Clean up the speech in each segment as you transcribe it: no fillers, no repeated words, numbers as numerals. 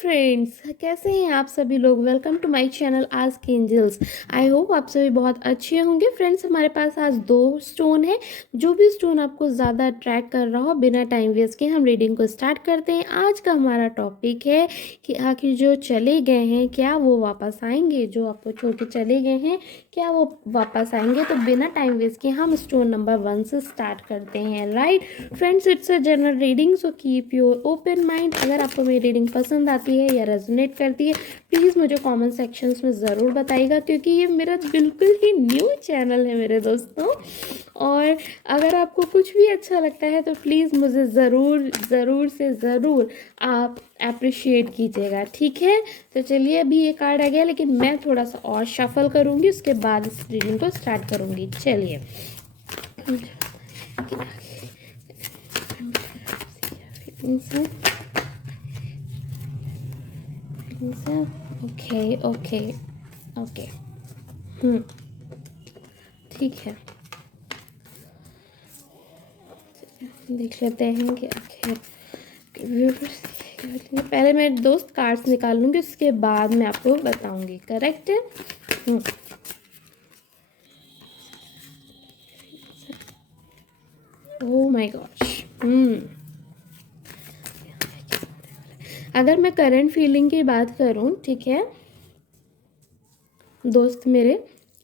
Friends, कैसे हैं आप सभी लोग। वेलकम टू माय चैनल आज के एंजल्स। आई होप आप सभी बहुत अच्छे होंगे। फ्रेंड्स, हमारे पास आज दो स्टोन है। जो भी स्टोन आपको ज़्यादा अट्रैक्ट कर रहा हो, बिना टाइम वेस्ट के हम रीडिंग को स्टार्ट करते हैं। आज का हमारा टॉपिक है कि आखिर जो चले गए हैं क्या वो वापस आएंगे। जो आपको छोड़ के चले गए हैं क्या वो वापस आएंगे। तो बिना टाइम वेस्ट के हम स्टोन नंबर 1 से स्टार्ट करते हैं। Right friends, it's a general reading, so keep your open mind. अगर आपको मेरी रीडिंग पसंद आती है या रेजोनेट करती है, प्लीज़ मुझे कमेंट सेक्शंस में ज़रूर बताइएगा, क्योंकि ये मेरा बिल्कुल ही न्यू चैनल है मेरे दोस्तों। और अगर आपको कुछ भी अच्छा लगता है तो प्लीज़ मुझे ज़रूर से ज़रूर आप अप्रिशिएट कीजिएगा, ठीक है। तो चलिए, अभी ये कार्ड आ गया, लेकिन मैं थोड़ा सा और शफल करूँगी, उसके बाद इस रीडिंग को स्टार्ट करूँगी। चलिए, ओके ओके ओके, ठीक है। देख लेते हैं कि आखिर पहले मैं दोस्त कार्ड्स निकाल लूँगी, उसके बाद मैं आपको बताऊंगी। करेक्ट है। Oh my gosh. अगर मैं करंट फीलिंग की बात करूं, ठीक है दोस्त मेरे,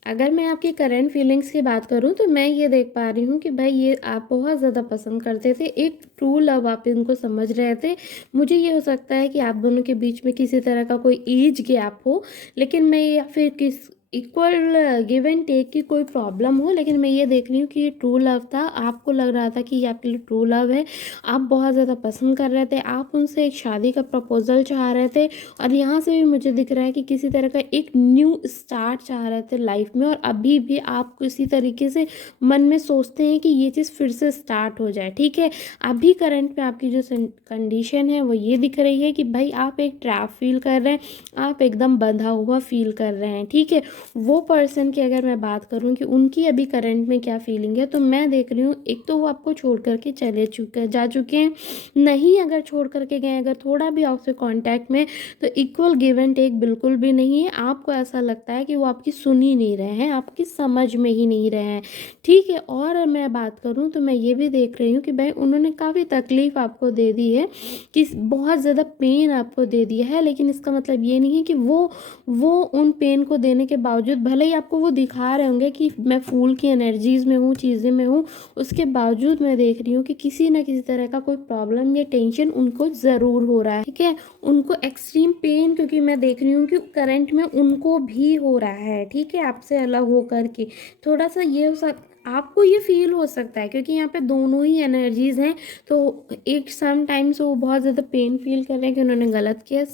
अगर मैं आपकी करंट फीलिंग्स की बात करूं तो मैं ये देख पा रही हूँ कि भाई ये आप बहुत ज़्यादा पसंद करते थे। एक ट्रू लव आप इनको समझ रहे थे। मुझे ये हो सकता है कि आप दोनों के बीच में किसी तरह का कोई एज गैप हो, लेकिन मैं, या फिर किस इक्वल गिव एंड टेक की कोई प्रॉब्लम हो, लेकिन मैं ये देख रही हूँ कि ये ट्रू लव था। आपको लग रहा था कि ये आपके लिए ट्रू लव है। आप बहुत ज़्यादा पसंद कर रहे थे, आप उनसे एक शादी का प्रपोजल चाह रहे थे। और यहाँ से भी मुझे दिख रहा है कि किसी तरह का एक न्यू स्टार्ट चाह रहे थे लाइफ में, और अभी भी आप किसी तरीके से मन में सोचते हैं कि ये चीज़ फिर से स्टार्ट हो जाए, ठीक है। अभी करंट में आपकी जो कंडीशन है वो ये दिख रही है कि भाई आप एक ट्रैप फील कर रहे हैं, आप एकदम बंधा हुआ फील कर रहे हैं, ठीक है। वो पर्सन की अगर मैं बात करूं कि उनकी अभी करंट में क्या फीलिंग है, तो मैं देख रही हूँ एक तो वो आपको छोड़ करके जा चुके हैं। नहीं, अगर छोड़ करके गए, अगर थोड़ा भी आपसे कांटेक्ट में, तो इक्वल गिव एंड टेक बिल्कुल भी नहीं है। आपको ऐसा लगता है कि वो आपकी सुन ही नहीं रहे हैं, आपकी समझ में ही नहीं रहे हैं, ठीक है। और मैं बात करूं तो मैं ये भी देख रही हूँ कि भाई उन्होंने काफ़ी तकलीफ़ आपको दे दी है, कि बहुत ज़्यादा पेन आपको दे दिया है। लेकिन इसका मतलब ये नहीं है कि वो उन पेन को देने के बावजूद, भले ही आपको वो दिखा रहे होंगे कि मैं फूल की एनर्जीज़ में हूँ, चीज़ें में हूँ, उसके बावजूद मैं देख रही हूँ कि किसी ना किसी तरह का कोई प्रॉब्लम या टेंशन उनको ज़रूर हो रहा है, ठीक है। उनको एक्सट्रीम पेन, क्योंकि मैं देख रही हूँ कि करंट में उनको भी हो रहा है, ठीक है, आपसे अलग हो करके। थोड़ा सा ये आपको ये फील हो सकता है, क्योंकि यहाँ पे दोनों ही एनर्जीज हैं। तो एक समटाइम्स वो बहुत ज़्यादा पेन फील कर रहे हैं कि उन्होंने गलत किया।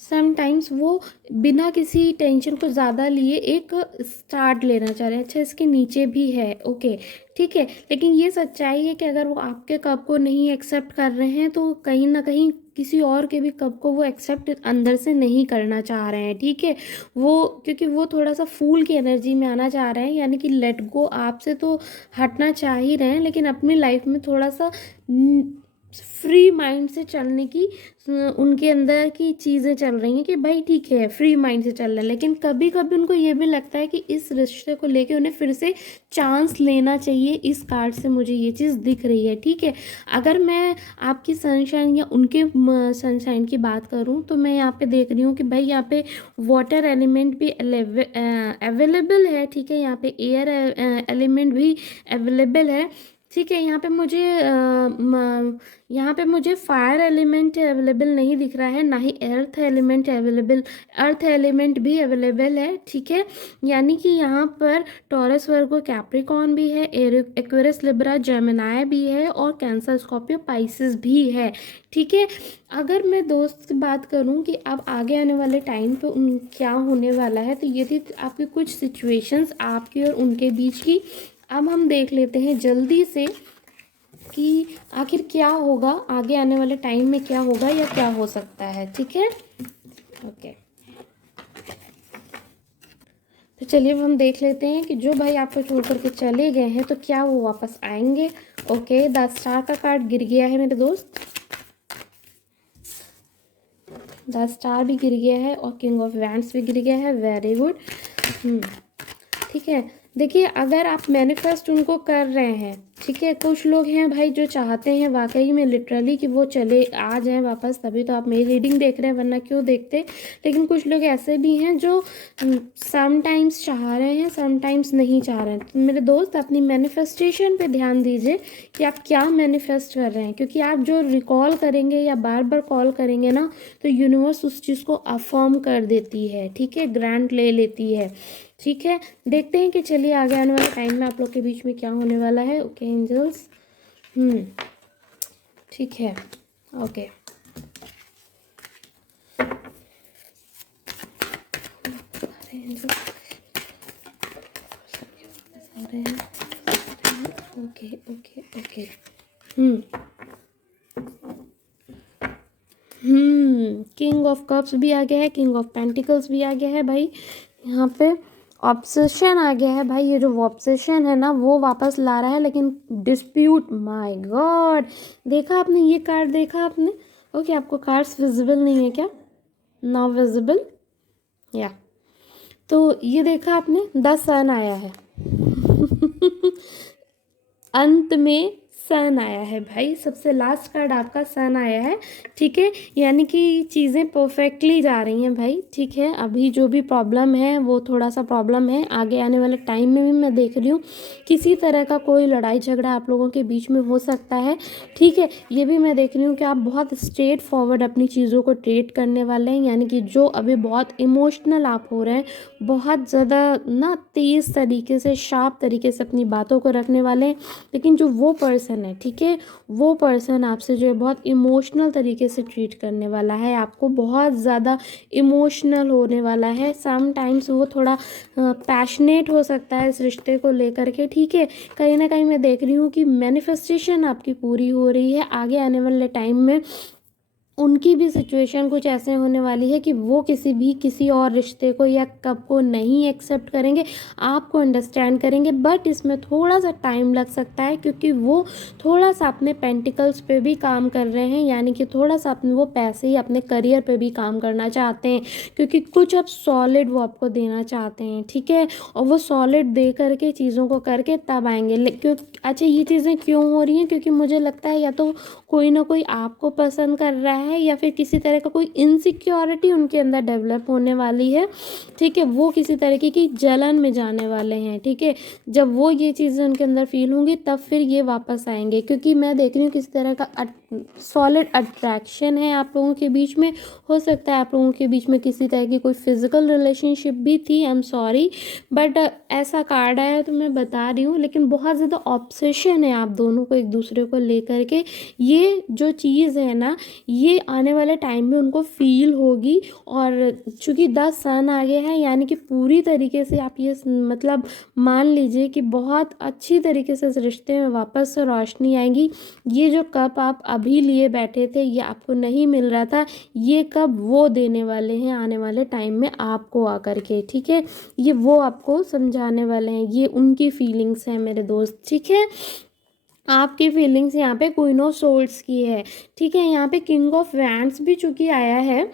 समटाइम्स वो बिना किसी टेंशन को ज़्यादा लिए एक स्टार्ट लेना चाह रहे हैं। अच्छा, इसके नीचे भी है, ओके, ठीक है। लेकिन ये सच्चाई है कि अगर वो आपके कप को नहीं एक्सेप्ट कर रहे हैं, तो कहीं ना कहीं किसी और के भी कप को वो एक्सेप्ट अंदर से नहीं करना चाह रहे हैं, ठीक है। वो, क्योंकि वो थोड़ा सा फूल की एनर्जी में आना चाह रहे हैं, यानी कि लेट गो, आपसे तो हटना चाह ही रहे हैं, लेकिन अपनी लाइफ में थोड़ा सा फ्री माइंड से चलने की उनके अंदर की चीज़ें चल रही हैं कि भाई ठीक है, फ्री माइंड से चल रहा है। लेकिन कभी कभी उनको ये भी लगता है कि इस रिश्ते को लेके उन्हें फिर से चांस लेना चाहिए। इस कार्ड से मुझे ये चीज़ दिख रही है, ठीक है। अगर मैं आपकी सनशाइन या उनके सनशाइन की बात करूं, तो मैं यहाँ पे देख रही हूँ कि भाई यहाँ पे वाटर एलिमेंट भी अवेलेबल है, ठीक है। यहाँ पे एयर एलिमेंट भी अवेलेबल है, ठीक है। यहाँ पे मुझे फायर एलिमेंट अवेलेबल नहीं दिख रहा है, ना ही earth element available. Earth element भी अवेलेबल है, ठीक है। यानी कि यहाँ पर टॉरस, वर्गो, कैप्रिकॉर्न भी है, एक्वेरियस, लिब्रा, जेमिनाई भी है, और कैंसर, स्कॉर्पियो, पाइसेस भी है, ठीक है। अगर मैं दोस्त की बात करूँ कि अब आगे आने वाले टाइम पे क्या होने वाला है, तो ये थी आपकी कुछ सिचुएशंस आपकी और उनके बीच की। अब हम देख लेते हैं जल्दी से कि आखिर क्या होगा, आगे आने वाले टाइम में क्या होगा या क्या हो सकता है, ठीक है। ओके, तो चलिए अब हम देख लेते हैं कि जो भाई आपको छोड़ करके चले गए हैं तो क्या वो वापस आएंगे। ओके, द स्टार का कार्ड गिर गया है मेरे दोस्त। द स्टार भी गिर गया है और किंग ऑफ वैंड्स भी गिर गया है। Very good. ठीक है, देखिए अगर आप मैनिफेस्ट उनको कर रहे हैं, ठीक है, कुछ लोग हैं भाई जो चाहते हैं वाकई में लिटरली कि वो चले आ जाएं वापस, तभी तो आप मेरी रीडिंग देख रहे हैं, वरना क्यों देखते। लेकिन कुछ लोग ऐसे भी हैं जो समटाइम्स चाह रहे हैं, समटाइम्स नहीं चाह रहे हैं। तो मेरे दोस्त अपनी मैनिफेस्टेशन पे ध्यान दीजिए कि आप क्या मैनिफेस्ट कर रहे हैं, क्योंकि आप जो रिकॉल करेंगे या बार बार कॉल करेंगे ना, तो यूनिवर्स उस चीज़ को अफर्म कर देती है, ठीक है, ग्रांट ले लेती है। ठीक है, देखते हैं कि चलिए आगे आने वाले टाइम में आप लोग के बीच में क्या होने वाला है। ओके एंजल्स, ठीक है, okay. Okay okay okay. King of cups भी आ गया है, किंग ऑफ पेंटिकल्स भी आ गया है भाई। यहाँ पे ऑब्सेशन आ गया है भाई। ये जो ऑब्सेशन है ना वो वापस ला रहा है, लेकिन डिस्प्यूट, माय गॉड, देखा आपने ये कार्ड, देखा आपने? ओके, आपको कार्ड्स विजिबल नहीं है क्या? नॉट विजिबल, या तो ये देखा आपने, द सन आया है अंत में सन आया है भाई, सबसे लास्ट कार्ड आपका सन आया है। ठीक है, यानी कि चीज़ें परफेक्टली जा रही हैं भाई। ठीक है, अभी जो भी प्रॉब्लम है वो थोड़ा सा प्रॉब्लम है, आगे आने वाले टाइम में भी मैं देख रही हूँ किसी तरह का कोई लड़ाई झगड़ा आप लोगों के बीच में हो सकता है। ठीक है, ये भी मैं देख रही हूँ कि आप बहुत स्ट्रेट फॉरवर्ड अपनी चीज़ों को ट्रीट करने वाले हैं, यानी कि जो अभी बहुत इमोशनल आप हो रहे हैं, बहुत ज़्यादा ना तेज़ तरीके से, शार्प तरीके से अपनी बातों को रखने वाले हैं। लेकिन जो वो पर्सन है, ठीक है, वो पर्सन आपसे जो है बहुत इमोशनल तरीके से ट्रीट करने वाला है, आपको बहुत ज़्यादा इमोशनल होने वाला है। सम टाइम्स वो थोड़ा पैशनेट हो सकता है इस रिश्ते को लेकर के। ठीक है, कहीं ना कहीं मैं देख रही हूँ कि मैनिफेस्टेशन आपकी पूरी हो रही है। आगे आने वाले टाइम में उनकी भी सिचुएशन कुछ ऐसे होने वाली है कि वो किसी और रिश्ते को या कब को नहीं एक्सेप्ट करेंगे, आपको अंडरस्टैंड करेंगे। बट इसमें थोड़ा सा टाइम लग सकता है, क्योंकि वो थोड़ा सा अपने पेंटिकल्स पे भी काम कर रहे हैं, यानी कि थोड़ा सा अपने वो पैसे ही अपने करियर पे भी काम करना चाहते हैं, क्योंकि कुछ अब सॉलिड वो आपको देना चाहते हैं। ठीक है, और वो सॉलिड दे करके चीज़ों को करके तब आएंगे। क्यों अच्छा ये चीज़ें क्यों हो रही हैं? क्योंकि मुझे लगता है या तो कोई ना कोई आपको पसंद कर रहा है, या फिर किसी तरह का कोई इनसिक्योरिटी उनके अंदर डेवलप होने वाली है। ठीक है, वो किसी तरीके की जलन में जाने वाले हैं। ठीक है, जब वो ये चीज़ें उनके अंदर फील होंगी तब फिर ये वापस आएंगे, क्योंकि मैं देख रही हूँ किसी तरह का सॉलिड अट्रैक्शन है आप लोगों के बीच में। हो सकता है आप लोगों के बीच में किसी तरह की कोई फिजिकल रिलेशनशिप भी थी, आई एम सॉरी, बट ऐसा कार्ड आया है तो मैं बता रही हूँ। लेकिन बहुत ज़्यादा ऑब्सेशन है आप दोनों को एक दूसरे को लेकर के। ये जो चीज़ है ना, ये आने वाले टाइम में उनको फील होगी। और चूँकि 10 सन आ गया है, यानी कि पूरी तरीके से आप ये मतलब मान लीजिए कि बहुत अच्छी तरीके से इस रिश्ते में वापस से रोशनी आएगी। ये जो कप आप अभी लिए बैठे थे, ये आपको नहीं मिल रहा था, ये कप वो देने वाले हैं आने वाले टाइम में आपको आकर के। ठीक है, ये वो आपको समझाने वाले हैं, ये उनकी फीलिंग्स हैं मेरे दोस्त। ठीक है, आपकी फीलिंग्स यहाँ पे क्वीन ऑफ सोल्ड्स की है। ठीक है, यहाँ पे किंग ऑफ वैंड्स भी चूंकि आया है,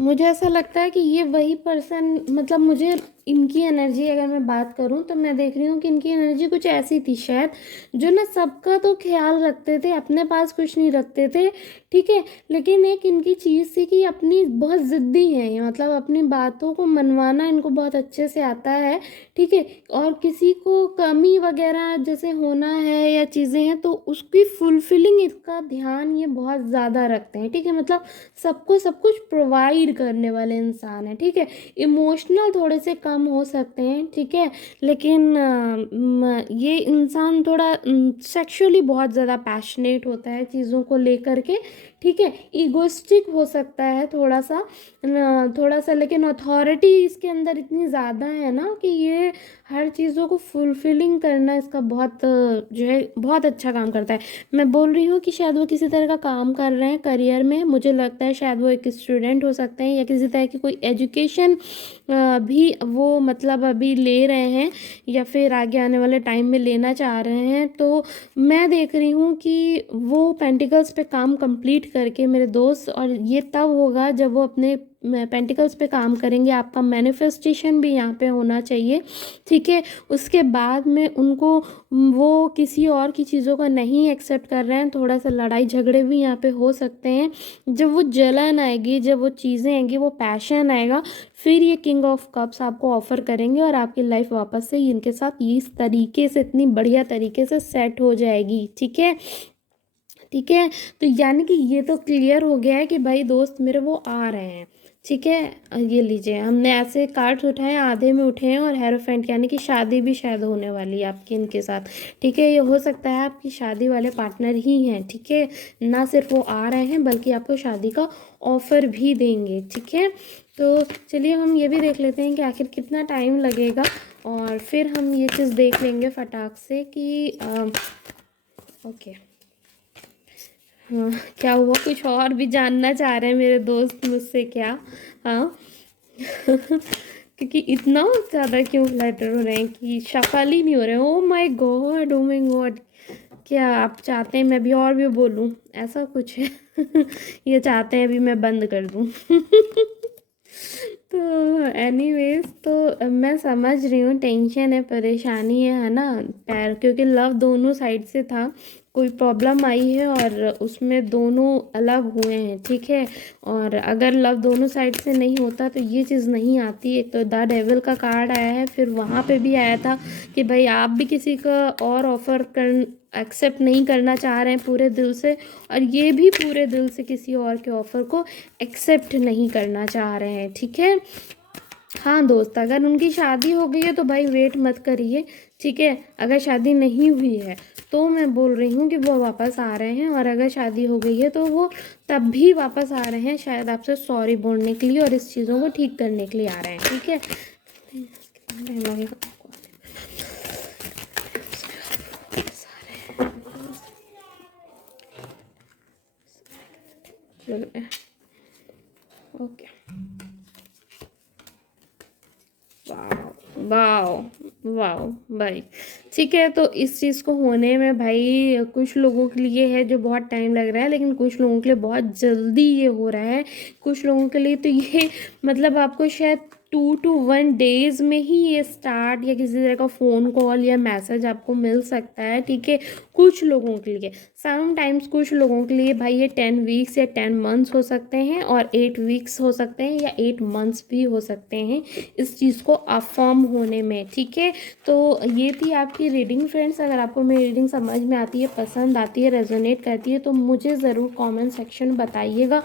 मुझे ऐसा लगता है कि ये वही पर्सन, मतलब मुझे इनकी एनर्जी अगर मैं बात करूं तो मैं देख रही हूँ कि इनकी एनर्जी कुछ ऐसी थी शायद, जो ना सबका तो ख्याल रखते थे, अपने पास कुछ नहीं रखते थे। ठीक है, लेकिन एक इनकी चीज़ थी कि अपनी बहुत ज़िद्दी है ये, मतलब अपनी बातों को मनवाना इनको बहुत अच्छे से आता है। ठीक है, और किसी को कमी वगैरह जैसे होना है या चीज़ें हैं तो उसकी फुलफिलिंग, इसका ध्यान ये बहुत ज़्यादा रखते हैं। ठीक है, मतलब सबको सब कुछ प्रोवाइड करने वाले इंसान है। ठीक है, इमोशनल थोड़े से कम हो सकते हैं। ठीक है, लेकिन ये इंसान थोड़ा सेक्सुअली बहुत ज़्यादा पैशनेट होता है चीज़ों को लेकर के। ठीक है, ईगोइस्टिक हो सकता है थोड़ा सा, लेकिन अथॉरिटी इसके अंदर इतनी ज़्यादा है ना कि ये हर चीज़ों को फुलफिलिंग करना इसका बहुत जो है बहुत अच्छा काम करता है। मैं बोल रही हूँ कि शायद वो किसी तरह का काम कर रहे हैं करियर में, मुझे लगता है शायद वो एक स्टूडेंट हो सकते हैं, या किसी तरह की कोई एजुकेशन भी वो वो मतलब अभी ले रहे हैं या फिर आगे आने वाले टाइम में लेना चाह रहे हैं। तो मैं देख रही हूँ कि वो पेंटिकल्स पे काम कंप्लीट करके मेरे दोस्त, और ये तब होगा जब वो अपने पेंटिकल्स पे काम करेंगे। आपका मैनिफेस्टेशन भी यहाँ पे होना चाहिए, ठीक है। उसके बाद में उनको वो किसी और की चीज़ों का नहीं एक्सेप्ट कर रहे हैं, थोड़ा सा लड़ाई झगड़े भी यहाँ पे हो सकते हैं। जब वो जलन आएगी, जब वो चीज़ें आएंगी, वो पैशन आएगा, फिर ये किंग ऑफ कप्स आपको ऑफ़र करेंगे और आपकी लाइफ वापस से इनके साथ इस तरीके से, इतनी बढ़िया तरीके से सेट हो जाएगी, ठीक है। ठीक है, तो यानी कि ये तो क्लियर हो गया है कि भाई दोस्त मेरे वो आ रहे हैं, ठीक है। ये लीजिए, हमने ऐसे कार्ड्स उठाए, आधे में उठे हैं, और हेरोफेंट यानी कि शादी भी शायद होने वाली है आपकी इनके साथ, ठीक है। ये हो सकता है आपकी शादी वाले पार्टनर ही हैं, ठीक है। ना सिर्फ वो आ रहे हैं बल्कि आपको शादी का ऑफ़र भी देंगे, ठीक है। तो चलिए हम ये भी देख लेते हैं कि आखिर कितना टाइम लगेगा, और फिर हम ये चीज़ देख लेंगे फटाक से कि ओके। हाँ, क्या हुआ? कुछ और भी जानना चाह रहे हैं मेरे दोस्त मुझसे क्या? हाँ। क्योंकि इतना ज़्यादा क्यों फ्लैटर हो रहे हैं कि शफल ही नहीं हो रहे हैं। Oh my God, oh my God. क्या आप चाहते हैं मैं भी और भी बोलूँ? ऐसा कुछ है? ये चाहते हैं अभी मैं बंद कर दूँ। तो एनीवेज, तो मैं समझ रही हूँ, टेंशन है, परेशानी है ना पैर, क्योंकि लव दोनों साइड से था, कोई प्रॉब्लम आई है और उसमें दोनों अलग हुए हैं, ठीक है। और अगर लव दोनों साइड से नहीं होता तो ये चीज़ नहीं आती। एक तो द डेविल का कार्ड आया है, फिर वहाँ पे भी आया था कि भाई आप भी किसी का और ऑफ़र कर एक्सेप्ट नहीं करना चाह रहे हैं पूरे दिल से, और ये भी पूरे दिल से किसी और के ऑफ़र को एक्सेप्ट नहीं करना चाह रहे हैं, ठीक है। हाँ दोस्त, अगर उनकी शादी हो गई है तो भाई वेट मत करिए, ठीक है। अगर शादी नहीं हुई है तो मैं बोल रही हूँ कि वो वापस आ रहे हैं, और अगर शादी हो गई है तो वो तब भी वापस आ रहे हैं, शायद आपसे सॉरी बोलने के लिए और इस चीज़ों को ठीक करने के लिए आ रहे हैं, ठीक है। कितना टाइम लगेगा? ओके, वाह वाह भाई, ठीक है। तो इस चीज़ को होने में भाई कुछ लोगों के लिए है जो बहुत टाइम लग रहा है, लेकिन कुछ लोगों के लिए बहुत जल्दी ये हो रहा है। कुछ लोगों के लिए तो ये मतलब आपको शायद 2 to 1 days में ही ये स्टार्ट या किसी तरह का फ़ोन कॉल या मैसेज आपको मिल सकता है, ठीक है। कुछ लोगों के लिए, समटाइम्स कुछ लोगों के लिए भाई ये 10 weeks या 10 months हो सकते हैं, और 8 weeks हो सकते हैं, या 8 months भी हो सकते हैं इस चीज़ को अफर्म होने में, ठीक है। तो ये थी आपकी रीडिंग फ्रेंड्स। अगर आपको मेरी रीडिंग समझ में आती है, पसंद आती है, रेजोनेट करती है, तो मुझे ज़रूर कमेंट सेक्शन बताइएगा।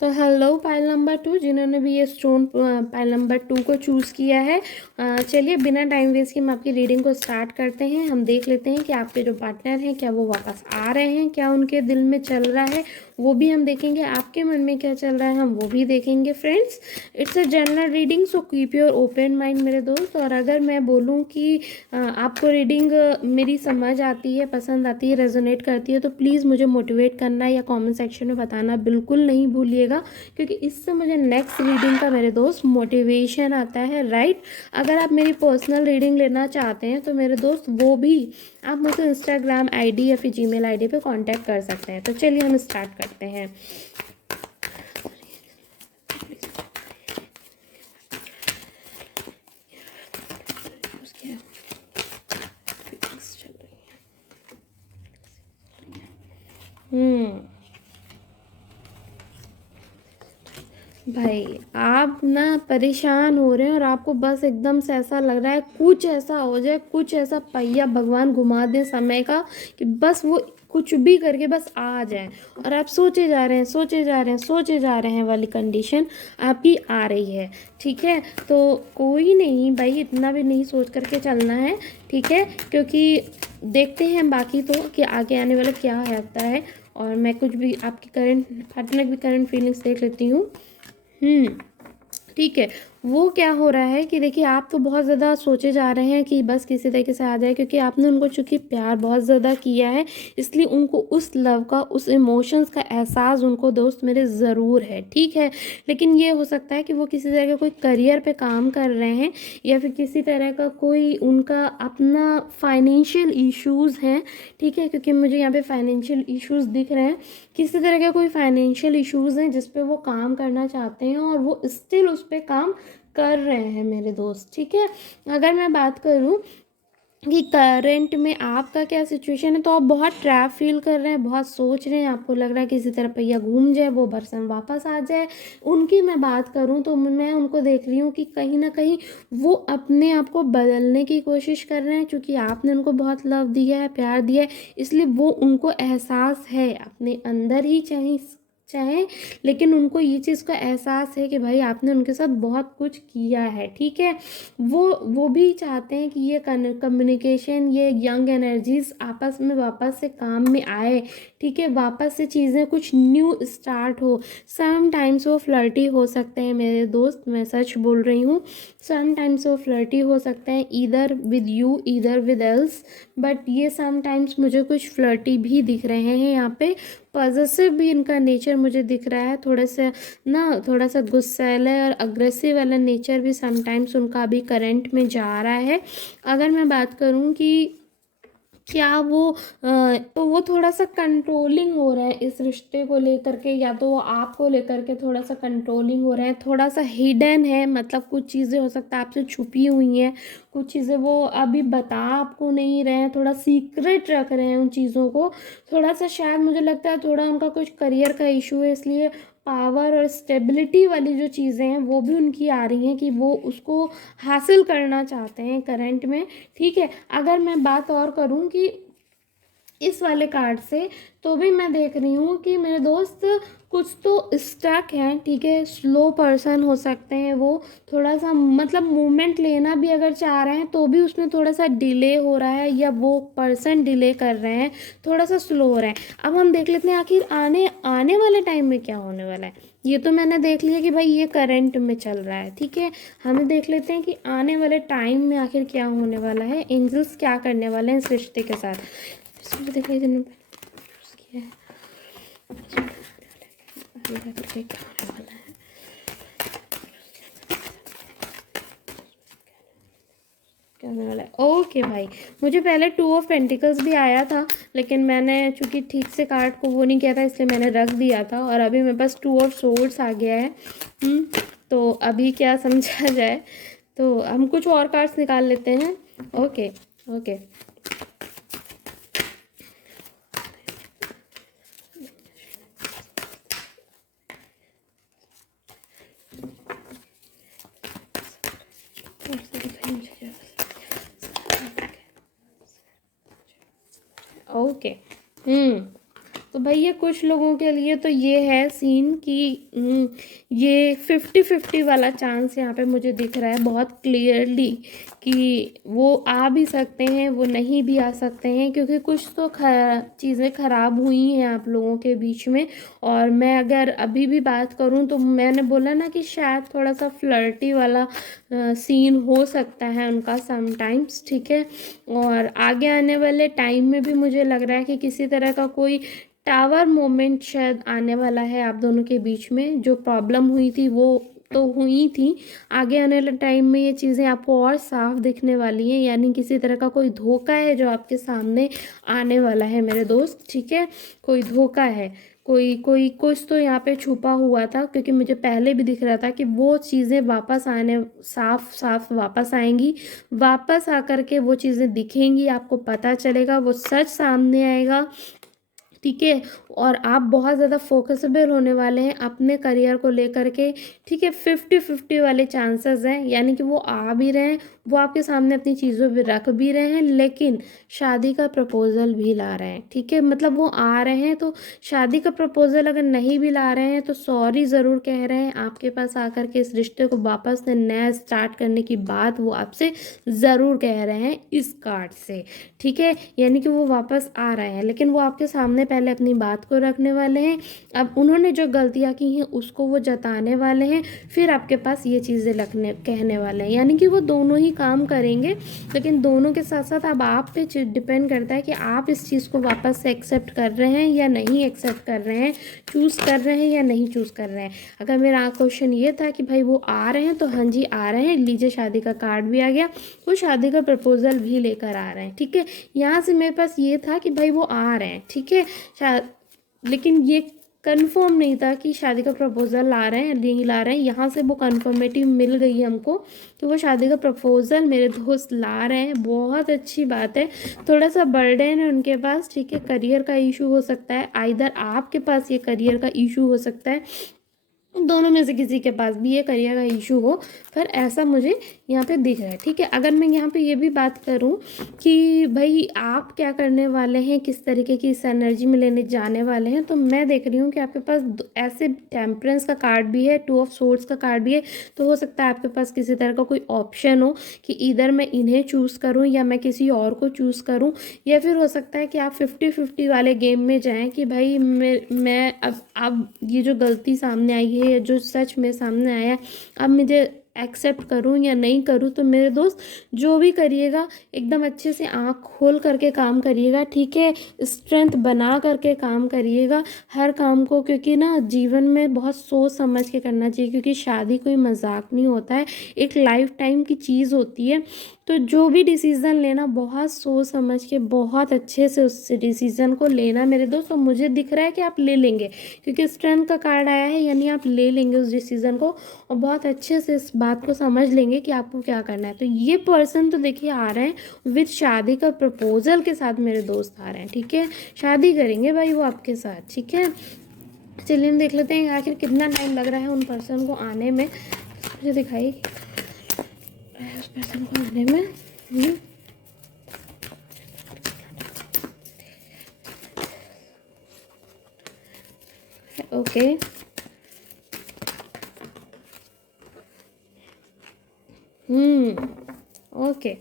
तो हेलो पाइल नंबर 2, जिन्होंने भी ये स्टोन पाइल नंबर 2 को चूज़ किया है, चलिए बिना टाइम वेस्ट किए हम आपकी रीडिंग को स्टार्ट करते हैं। हम देख लेते हैं कि आपके जो पार्टनर हैं क्या वो वापस आ रहे हैं, क्या उनके दिल में चल रहा है वो भी हम देखेंगे, आपके मन में क्या चल रहा है हम वो भी देखेंगे friends. It's a general reading, so keep your open mind मेरे दोस्त। और अगर मैं बोलूँ कि आपको रीडिंग मेरी समझ आती है, पसंद आती है, रेजोनेट करती है, तो प्लीज़ मुझे मोटिवेट करना या कमेंट सेक्शन में बताना बिल्कुल नहीं भूलिएगा, क्योंकि इससे मुझे नेक्स्ट रीडिंग का मेरे दोस्त मोटिवेशन आता है, राइट। अगर आप मेरी पर्सनल रीडिंग लेना चाहते हैं तो मेरे दोस्त वो भी आप मुझसे इंस्टाग्राम आईडी या फिर जीमेल आईडी पे कांटेक्ट कर सकते हैं। तो चलिए हम स्टार्ट करते हैं। भाई आप ना परेशान हो रहे हैं, और आपको बस एकदम से ऐसा लग रहा है कुछ ऐसा हो जाए, कुछ ऐसा पहिया भगवान घुमा दे समय का कि बस वो कुछ भी करके बस आ जाए, और आप सोचे जा रहे हैं, सोचे जा रहे हैं, सोचे जा रहे हैं वाली कंडीशन आपकी आ रही है, ठीक है। तो कोई नहीं भाई, इतना भी नहीं सोच करके चलना है, ठीक है। क्योंकि देखते हैं बाकी तो कि आगे आने वाला क्या रहता है। और मैं कुछ भी आपकी करंट पार्टनर की करंट फीलिंग्स देख लेती हूँ। ठीक है। वो क्या हो रहा है कि देखिए आप तो बहुत ज़्यादा सोचे जा रहे हैं कि बस किसी तरीके से आ जाए, क्योंकि आपने उनको चूँकि प्यार बहुत ज़्यादा किया है, इसलिए उनको उस लव का, उस इमोशंस का एहसास उनको दोस्त मेरे ज़रूर है, ठीक है। लेकिन ये हो सकता है कि वो किसी तरह का कोई करियर पे काम कर रहे हैं, या फिर किसी तरह का कोई उनका अपना फाइनेंशियल इश्यूज़ हैं, ठीक है, क्योंकि मुझे यहाँ पे फाइनेंशियल इश्यूज़ दिख रहे हैं। किसी तरह का कोई फाइनेंशियल इश्यूज़ हैं जिस पे वो काम करना चाहते हैं, और वो स्टिल उस पे काम कर रहे हैं मेरे दोस्त, ठीक है। अगर मैं बात करूँ कि करंट में आपका क्या सिचुएशन है, तो आप बहुत ट्रैप फील कर रहे हैं, बहुत सोच रहे हैं, आपको लग रहा है किसी तरह पहिया घूम जाए, वो पर्सन वापस आ जाए। उनकी मैं बात करूं तो मैं उनको देख रही हूँ कि कहीं ना कहीं वो अपने आप को बदलने की कोशिश कर रहे हैं, क्योंकि आपने उनको बहुत लव दिया है, प्यार दिया है, इसलिए वो उनको एहसास है अपने अंदर ही, चाहे चाहे लेकिन उनको ये चीज़ का एहसास है कि भाई आपने उनके साथ बहुत कुछ किया है, ठीक है। वो भी चाहते हैं कि ये कम्युनिकेशन, ये यंग एनर्जीज आपस में वापस से काम में आए, ठीक है, वापस से चीज़ें कुछ न्यू स्टार्ट हो। समटाइम्स वो फ्लर्टी हो सकते हैं मेरे दोस्त, मैं सच बोल रही हूँ। समटाइम्स वो फ्लर्टी हो सकते हैं, either with you either with else, but ये समटाइम्स मुझे कुछ फ्लर्टी भी दिख रहे हैं यहाँ पे। पॉजिटिव भी इनका नेचर मुझे दिख रहा है, थोड़ा सा गुस्सैल और अग्रेसिव वाला नेचर भी समटाइम्स उनका अभी करंट में जा रहा है। अगर मैं बात करूं कि क्या तो वो थोड़ा सा कंट्रोलिंग हो रहा है इस रिश्ते को लेकर के, या तो वो आपको लेकर के थोड़ा सा कंट्रोलिंग हो रहे हैं, थोड़ा सा हिडन है, मतलब कुछ चीज़ें हो सकता है आपसे छुपी हुई हैं, कुछ चीज़ें वो अभी बता आपको नहीं रहे हैं, थोड़ा सीक्रेट रख रहे हैं उन चीज़ों को। थोड़ा सा शायद मुझे लगता है थोड़ा उनका कुछ करियर का इशू है, इसलिए पावर और स्टेबिलिटी वाली जो चीज़ें हैं वो भी उनकी आ रही हैं कि वो उसको हासिल करना चाहते हैं करंट में, ठीक है। अगर मैं बात और करूं कि इस वाले कार्ड से, तो भी मैं देख रही हूँ कि मेरे दोस्त कुछ तो स्टक हैं, ठीक है, स्लो पर्सन हो सकते हैं वो, थोड़ा सा मतलब मूवमेंट लेना भी अगर चाह रहे हैं तो भी उसमें थोड़ा सा डिले हो रहा है, या वो पर्सन डिले कर रहे हैं, थोड़ा सा स्लो हो रहा है। अब हम देख लेते हैं आखिर आने आने वाले टाइम में क्या होने वाला है। ये तो मैंने देख लिया कि भाई ये करंट में चल रहा है, ठीक है। हमें देख लेते हैं कि आने वाले टाइम में आखिर क्या होने वाला है, एंजल्स क्या करने वाले हैं इस रिश्ते के साथ। इसमें दिखाई देने किया है, आगे करके क्या होने वाला है। क्या होने वाला है, ओके भाई। मुझे पहले 2 ऑफ पेंटिकल्स भी आया था, लेकिन मैंने चूंकि ठीक से कार्ड को वो नहीं किया था, इसलिए मैंने रख दिया था, और अभी मेरे पास 2 ऑफ सोर्ड्स आ गया है। तो अभी क्या समझा जाए, तो हम कुछ और कार्ड्स निकाल लेते हैं। Okay okay okay. तो भैया कुछ लोगों के लिए तो ये है सीन कि ये 50-50 वाला चांस यहाँ पे मुझे दिख रहा है बहुत क्लियरली, कि वो आ भी सकते हैं, वो नहीं भी आ सकते हैं, क्योंकि कुछ तो चीज़ें ख़राब हुई हैं आप लोगों के बीच में। और मैं अगर अभी भी बात करूँ तो मैंने बोला ना कि शायद थोड़ा सा फ्लर्टी वाला सीन हो सकता है उनका समटाइम्स, ठीक है। और आगे आने वाले टाइम में भी मुझे लग रहा है कि किसी तरह का कोई टावर मोमेंट शायद आने वाला है आप दोनों के बीच में। जो प्रॉब्लम हुई थी वो तो हुई थी, आगे आने वाले टाइम में ये चीज़ें आपको और साफ दिखने वाली हैं, यानी किसी तरह का कोई धोखा है जो आपके सामने आने वाला है मेरे दोस्त, ठीक है। कोई धोखा है, कोई कोई कुछ तो यहाँ पे छुपा हुआ था, क्योंकि मुझे पहले भी दिख रहा था कि वो चीज़ें वापस आने, साफ साफ वापस आएंगी, वापस आकर के वो चीज़ें दिखेंगी, आपको पता चलेगा, वो सच सामने आएगा, ठीक है। और आप बहुत ज़्यादा फोकसेबल होने वाले हैं अपने करियर को लेकर के, ठीक है। 50-50 वाले चांसेस हैं, यानी कि वो आ भी रहे हैं, वो आपके सामने अपनी चीज़ों पे रख भी रहे हैं, लेकिन शादी का प्रपोजल भी ला रहे हैं, ठीक है। मतलब वो आ रहे हैं तो शादी का प्रपोजल अगर नहीं भी ला रहे हैं तो सॉरी ज़रूर कह रहे हैं आपके पास आकर के, इस रिश्ते को वापस से नया स्टार्ट करने की बात वो आपसे ज़रूर कह रहे हैं इस कार्ड से, ठीक है। यानी कि वो वापस आ रहे हैं, लेकिन वो आपके सामने पहले अपनी बात को रखने वाले हैं, अब उन्होंने जो गलतियाँ की हैं उसको वो जताने वाले हैं, फिर आपके पास ये चीज़ें रखने कहने वाले हैं। यानी कि वो दोनों ही काम करेंगे, लेकिन दोनों के साथ साथ अब आप पे डिपेंड करता है कि आप इस चीज़ को वापस से एक्सेप्ट कर रहे हैं या नहीं एक्सेप्ट कर रहे हैं, चूज़ कर रहे हैं या नहीं चूज़ कर रहे हैं। अगर मेरा क्वेश्चन ये था कि भाई वो आ रहे हैं, तो हाँ जी आ रहे हैं, लीजिए शादी का कार्ड भी आ गया, वो शादी का प्रपोजल भी लेकर आ रहे हैं। ठीक है, यहाँ से मेरे पास ये था कि भाई वो आ रहे हैं, ठीक है, लेकिन ये कंफर्म नहीं था कि शादी का प्रपोजल ला रहे हैं नहीं ला रहे हैं। यहाँ से वो कंफर्मेटिव मिल गई हमको कि वो शादी का प्रपोजल मेरे दोस्त ला रहे हैं, बहुत अच्छी बात है। थोड़ा सा बर्डन है उनके पास, ठीक है, करियर का इशू हो सकता है, आइदर आपके पास ये करियर का इशू हो सकता है, दोनों में से किसी के पास भी ये करियर का इशू हो, पर ऐसा मुझे यहाँ पे दिख रहा है। ठीक है, अगर मैं यहाँ पे ये भी बात करूँ कि भाई आप क्या करने वाले हैं, किस तरीके की इस एनर्जी में लेने जाने वाले हैं, तो मैं देख रही हूँ कि आपके पास ऐसे टेम्परेंस का कार्ड भी है, 2 ऑफ सोर्ड्स का कार्ड भी है। तो हो सकता है आपके पास किसी तरह का कोई ऑप्शन हो कि इधर मैं इन्हें चूज़ करूँ या मैं किसी और को चूज़ करूँ, या फिर हो सकता है कि आप 50-50 वाले गेम में जाएँ कि भाई मैं अब ये जो गलती सामने आई है, जो सच में सामने आया है, अब मुझे एक्सेप्ट करूं या नहीं करूं। तो मेरे दोस्त जो भी करिएगा एकदम अच्छे से आँख खोल करके काम करिएगा, ठीक है, स्ट्रेंथ बना करके काम करिएगा हर काम को, क्योंकि ना जीवन में बहुत सोच समझ के करना चाहिए, क्योंकि शादी कोई मजाक नहीं होता है, एक लाइफ टाइम की चीज़ होती है। तो जो भी डिसीज़न लेना बहुत सोच समझ के बहुत अच्छे से उस डिसीज़न को लेना मेरे दोस्त। और मुझे दिख रहा है कि आप ले लेंगे, क्योंकि स्ट्रेंथ का कार्ड आया है, यानी आप ले लेंगे उस डिसीज़न को और बहुत अच्छे से इस बात को समझ लेंगे कि आपको क्या करना है। तो ये पर्सन तो देखिए आ रहे हैं विद शादी का प्रपोजल के साथ, मेरे दोस्त आ रहे हैं, ठीक है, शादी करेंगे भाई वो आपके साथ। ठीक है, चलिए हम देख लेते हैं आखिर कितना टाइम लग रहा है उन पर्सन को आने में। मुझे दिखाई उस पर्सन को आने में। ओके, ओके,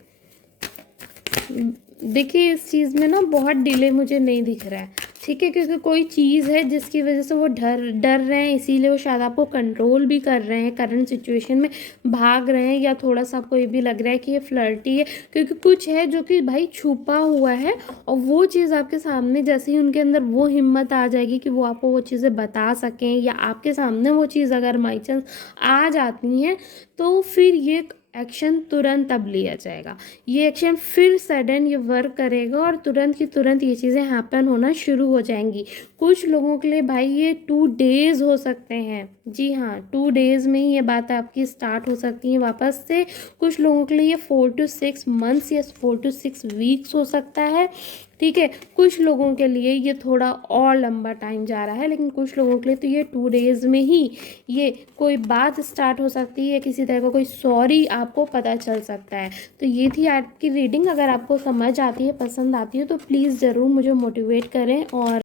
देखिए इस चीज़ में ना बहुत डिले मुझे नहीं दिख रहा है, ठीक है, क्योंकि कोई चीज़ है जिसकी वजह से वो डर रहे हैं, इसीलिए वो शायद आपको कंट्रोल भी कर रहे हैं, करंट सिचुएशन में भाग रहे हैं, या थोड़ा सा आपको ये भी लग रहा है कि ये फ्लर्टी है, क्योंकि कुछ है जो कि भाई छुपा हुआ है, और वो चीज़ आपके सामने जैसे ही उनके अंदर वो हिम्मत आ जाएगी कि वो आपको वो चीज़ें बता सकें, या आपके सामने वो चीज़ अगर बाई चांस आ जाती हैं, तो फिर ये एक्शन तुरंत अब लिया जाएगा, ये एक्शन फिर सडन ये वर्क करेगा और तुरंत की तुरंत ये चीज़ें हैपन होना शुरू हो जाएंगी। कुछ लोगों के लिए भाई ये 2 डेज़ हो सकते हैं, जी हाँ, 2 डेज़ में ही ये बात आपकी स्टार्ट हो सकती है वापस से। कुछ लोगों के लिए ये 4 to 6 मंथ्स या 4 to 6 वीक्स हो सकता है, ठीक है, कुछ लोगों के लिए ये थोड़ा और लंबा टाइम जा रहा है, लेकिन कुछ लोगों के लिए तो ये 2 डेज़ में ही ये कोई बात स्टार्ट हो सकती है, किसी तरह का कोई सॉरी आपको पता चल सकता है। तो ये थी आपकी रीडिंग, अगर आपको समझ आती है, पसंद आती है, तो प्लीज़ ज़रूर मुझे मोटिवेट करें और